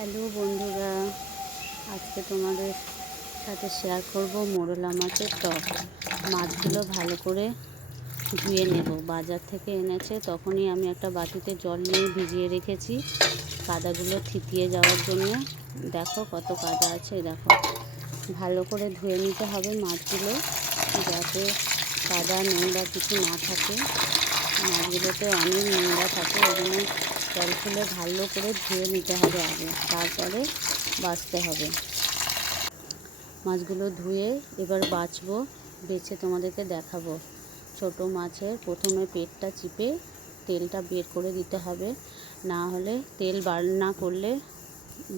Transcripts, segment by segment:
Hello বন্ধুরা, আজকে তোমাদের সাথে শেয়ার করব মোরলা মাছের টক। মাছগুলো ভালো করে ধুয়ে নেব। বাজার থেকে এনেছে, তখনই আমি একটা বাটিতে জল নিয়ে ভিজিয়ে রেখেছি কাদাগুলো থিতিয়ে যাওয়ার জন্য। দেখো কত কাদা আছে, দেখো। ভালো করে ধুয়ে নিতে হবে মাছগুলো যাতে কাদা নোংরা কিছু না থাকে। মাছগুলোতে অনেক নোংরা থাকে জন্য জল খুলে ভালো করে ধুয়ে নিতে হবে আগে, তারপরে বাছতে হবে। মাছগুলো ধুয়ে এবার বাছবো বেছে তোমাদেরকে দেখাবো। ছোট মাছের প্রথমে পেটটা চিপে তেলটা বের করে দিতে হবে। না হলে তেল বার না করলে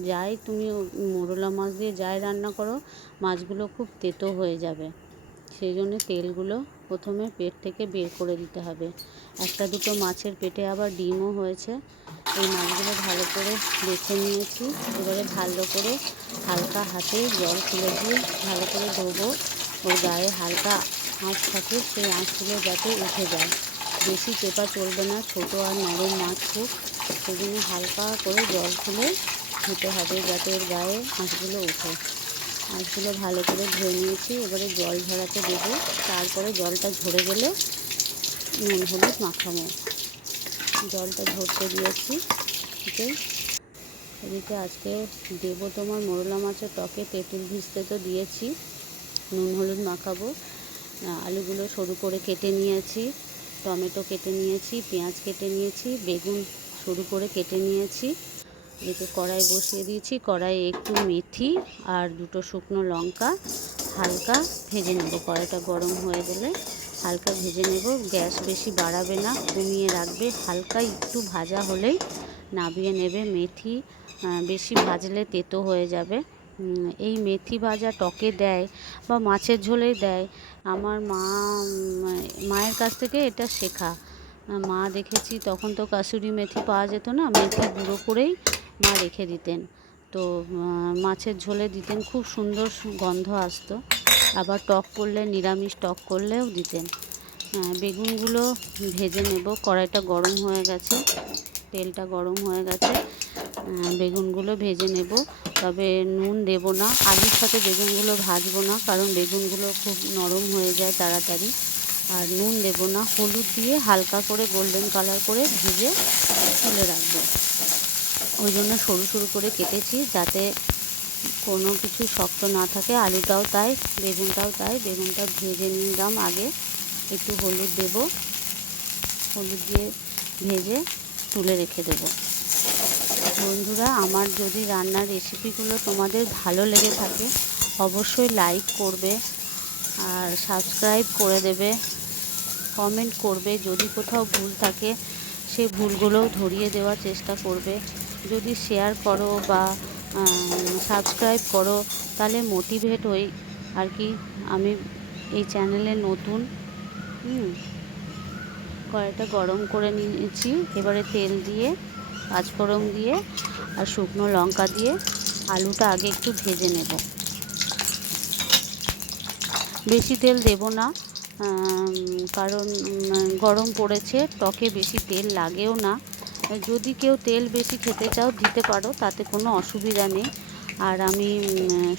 যাই তুমি মোরলা মাছ দিয়ে যাই রান্না করো, মাছগুলো খুব তেতো হয়ে যাবে। সেই জন্য তেলগুলো প্রথমে পেট থেকে বের করে দিতে হবে। একটা দুটো মাছের পেটে আবার ডিমও হয়েছে। এই মাছগুলো ভালো করে বেছে নিয়েছি। এবারে ভালো করে হালকা হাতে জল খুলে দিয়ে ভালো করে ধোবো। ওর গায়ে হালকা আঁশ থাকে, সেই আঁশগুলো যাতে উঠে যায়। বেশি চেপা চলবে না, ছোটো আর নরম মাছ খুব সেই জন্য হালকা করে জল খুলে ধুতে হবে যাতে ওর গায়ে আঁশগুলো উঠে মাছগুলো ভালো করে ধুয়ে নিয়েছি। এবারে জল ঝরাতে দেবো। তারপরে জলটা ঝরে গেলে নুন, হলুদ মাখাবো। জলটা ঝরতে দিয়েছি এদিকে এদিকে আজকে দেবো তোমার মোরলা মাছের টকে, তেঁতুল ভিজতে তো দিয়েছি। নুন, হলুদ মাখাবো। আলুগুলো সরু করে কেটে নিয়েছি, টমেটো কেটে নিয়েছি, পেঁয়াজ কেটে নিয়েছি, বেগুন সরু করে কেটে নিয়েছি। এদিকে কড়াই বসিয়ে দিয়েছি। কড়াইয়ে একটু মেথি আর দুটো শুকনো লঙ্কা হালকা ভেজে নেব। কড়াইটা গরম হয়ে গেলে হালকা ভেজে নেব। গ্যাস বেশি বাড়াবে না, কমিয়ে রাখবে। হালকা একটু ভাজা হলেই নাবিয়ে নেবে মেথি। বেশি ভাজলে তেতো হয়ে যাবে। এই মেথি ভাজা টকে দেয় বা মাছের ঝোলে দেয়। আমার মা মায়ের কাছ থেকে এটা শেখা। মা দেখেছি তখন তো কাসুরি মেথি পাওয়া যেত না, মেথি গুঁড়ো করেই মা রেখে দিতেন। তো মাছের ঝোলে দিতেন, খুব সুন্দর গন্ধ আসতো। আবার টক করলে, নিরামিষ টক করলেও দিতেন। বেগুনগুলো ভেজে নেব, কড়াইটা গরম হয়ে গেছে, তেলটা গরম হয়ে গেছে বেগুনগুলো ভেজে নেব। তবে নুন দেব না, আলুর সাথে বেগুনগুলো ভাজবো না, কারণ বেগুনগুলো খুব নরম হয়ে যায় তাড়াতাড়ি। আর নুন দেব না, হলুদ দিয়ে হালকা করে গোল্ডেন কালার করে ভেজে তুলে রাখব। ওই জন্য সরু সরু করে কেটেছি যাতে কোনো কিছু শক্ত না থাকে। আলুটাও তাই, বেগুনটাও তাই। বেগুনটা ভেজে নিলাম আগে। একটু হলুদ দেব। হলুদ দিয়ে ভেজে তুলে রেখে দেব। বন্ধুরা, আমার যদি রান্নার রেসিপিগুলো তোমাদের ভালো লেগে থাকে, অবশ্যই লাইক করবে আর সাবস্ক্রাইব করে দেবে। কমেন্ট করবে। যদি কোথাও ভুল থাকে সেই ভুলগুলোও ধরিয়ে দেওয়ার চেষ্টা করবে। যদি শেয়ার করো বা সাবস্ক্রাইব করো, তাহলে মোটিভেট হই। আর কি, আমি এই চ্যানেলে নতুন কড়াইটা গরম করে নিয়েছি। এবারে তেল দিয়ে, পাঁচফোড়ন দিয়ে আর শুকনো লঙ্কা দিয়ে আলুটা আগে একটু ভেজে নেব। বেশি তেল দেব না কারণ গরম পড়েছে, টকে বেশি তেল লাগেও না। যদি কেউ তেল বেশি খেতে চাও, দিতে পারো, তাতে কোনো অসুবিধা নেই। আর আমি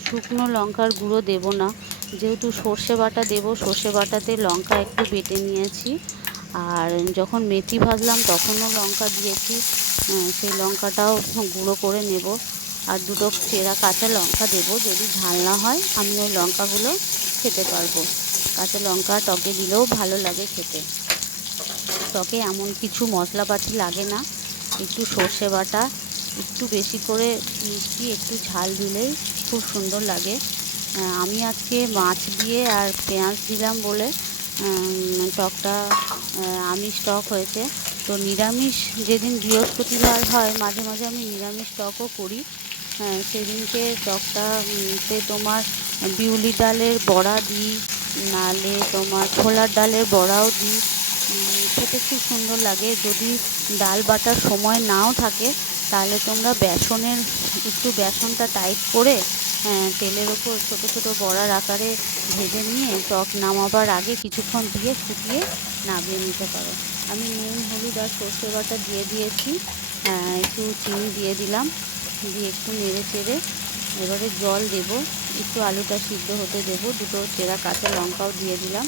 শুকনো লঙ্কার গুঁড়ো দেব না। যেহেতু সর্ষে বাটা দেবো, সর্ষে বাটাতে লঙ্কা একটু বেটে নিয়েছি। আর যখন মেথি ভাজলাম, তখনও লঙ্কা দিয়েছি। সেই লঙ্কাটাও গুঁড়ো করে নেব। আর দুটো চেরা কাঁচা লঙ্কা দেব। যদি ঝাল না হয়, আমি ওই লঙ্কাগুলো খেতে পারব। কাঁচা লঙ্কা টকে দিলেও ভালো লাগে খেতে। টকে এমন কিছু মশলাপাতি লাগে না। একটু সর্ষে বাটা, একটু বেশি করে মিষ্টি, একটু ঝাল দিলেই খুব সুন্দর লাগে। আমি আজকে মাছ দিয়ে আর পেঁয়াজ দিলাম বলে টকটা আমিষ টক হয়েছে। তো নিরামিষ যেদিন বৃহস্পতিবার হয়, মাঝে মাঝে আমি নিরামিষ টকও করি। সেদিনকে টকটাতে তোমার বিউলি ডালের বড়া দিই, নালে তোমার ছোলার ডালের বড়াও দিই। খেতে খুব সুন্দর লাগে। যদি ডাল বাটার সময় নাও থাকে, তাহলে তোমরা বেসনের, একটু বেসনটা টাইট করে তেলের ওপর ছোটো ছোটো বড়ার আকারে ভেজে নিয়ে টক নামাবার আগে কিছুক্ষণ দিয়ে ফুটিয়ে নামিয়ে নিতে পারো। আমি নুন, হলুদ আর সর্ষে বাটা দিয়ে দিয়েছি। একটু চিনি দিয়ে দিলাম। দিয়ে একটু নেড়ে চেড়ে এবারে জল দেব। একটু আলুটা সিদ্ধ হতে দেব। দুটো চেরা কাঁচা লঙ্কাও দিয়ে দিলাম।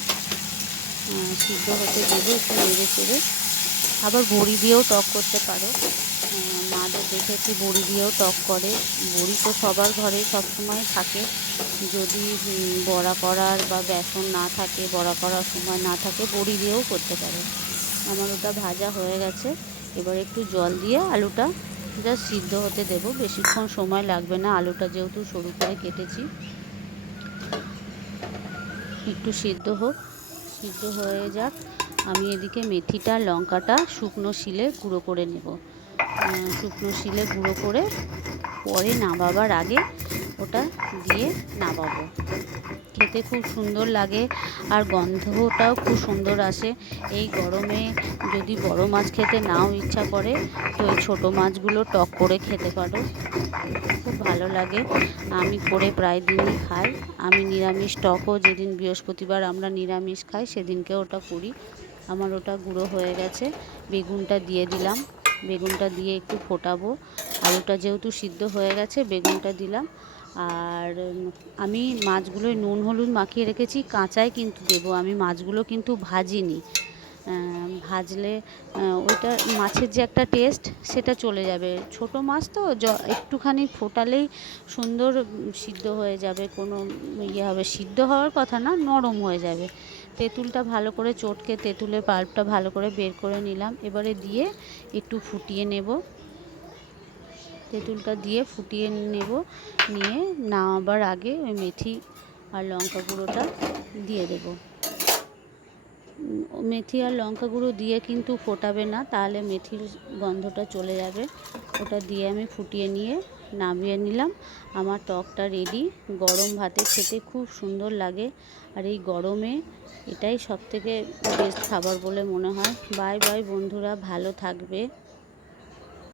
সিদ্ধ হতে দেবো একটু নেড়ে চেড়ে। আবার বড়ি দিয়েও টক করতে পারো। আহ, মাদের দেখেছি বড়ি দিয়েও টক করে। বড়ি তো সবার ঘরে সবসময় থাকে। যদি বড়া করার বা বেসন না থাকে বড়া করার সময় না থাকে বড়ি দিয়েও করতে পারো। আমার ওটা ভাজা হয়ে গেছে। এবার একটু জল দিয়ে আলুটা জাস্ট সিদ্ধ হতে দেবো। বেশিক্ষণ সময় লাগবে না আলুটা যেহেতু সরু করে কেটেছি। একটু সিদ্ধ হোক। সিদ্ধ হয়ে যাক। আমি এদিকে মেথিটা, লঙ্কাটা, শুকনো শিলে গুঁড়ো করে নেব। শুকনো শিলে গুঁড়ো করে পরে নামাবার আগে ওটা দিয়ে নামাবো। খেতে খুব সুন্দর লাগে আর গন্ধটাও খুব সুন্দর আসে। এই গরমে যদি বড় মাছ খেতে নাও ইচ্ছা করে, তো এই ছোটো মাছগুলো টক করে খেতে পারো। খুব ভালো লাগে। আমি করে প্রায় দিনই খাই। আমি নিরামিষ টকও যেদিন বৃহস্পতিবার আমরা নিরামিষ খাই, সেদিনকে ওটা করি। আমার ওটা গুঁড়ো হয়ে গেছে। বেগুনটা দিয়ে দিলাম। বেগুনটা দিয়ে একটু ফোটাবো। আলুটা যেহেতু সিদ্ধ হয়ে গেছে, বেগুনটা দিলাম। আর আমি মাছগুলোয় নুন, হলুদ মাখিয়ে রেখেছি, কাঁচাই কিন্তু দেবো। আমি মাছগুলো কিন্তু ভাজিনি। ভাজলে ওইটা মাছের যে একটা টেস্ট সেটা চলে যাবে। ছোট মাছ তো একটুখানি ফোটালেই সুন্দর সিদ্ধ হয়ে যাবে। কোনো ইয়ে হবে, সিদ্ধ হওয়ার কথা না, নরম হয়ে যাবে। তেঁতুলটা ভালো করে চটকে, তেঁতুলের পাল্পটা ভালো করে বের করে নিলাম। এবারে দিয়ে একটু ফুটিয়ে নেব। তেঁতুলটা দিয়ে ফুটিয়ে নেব, নিয়ে নামাবার আগে ওই মেথি আর লঙ্কা গুঁড়োটা দিয়ে দেবো। মেথি আর লঙ্কা গুঁড়ো দিয়ে কিন্তু ফোটাবে না, তাহলে মেথির গন্ধটা চলে যাবে। ওটা দিয়ে আমি ফুটিয়ে নিয়ে নামিয়ে নিলাম। আমার টকটা রেডি গরম ভাতে খেতে খুব সুন্দর লাগে। আর এই গরমে এটাই সবথেকে বেস্ট খাবার বলে মনে হয়। বাই বাই বন্ধুরা, ভালো থাকবে।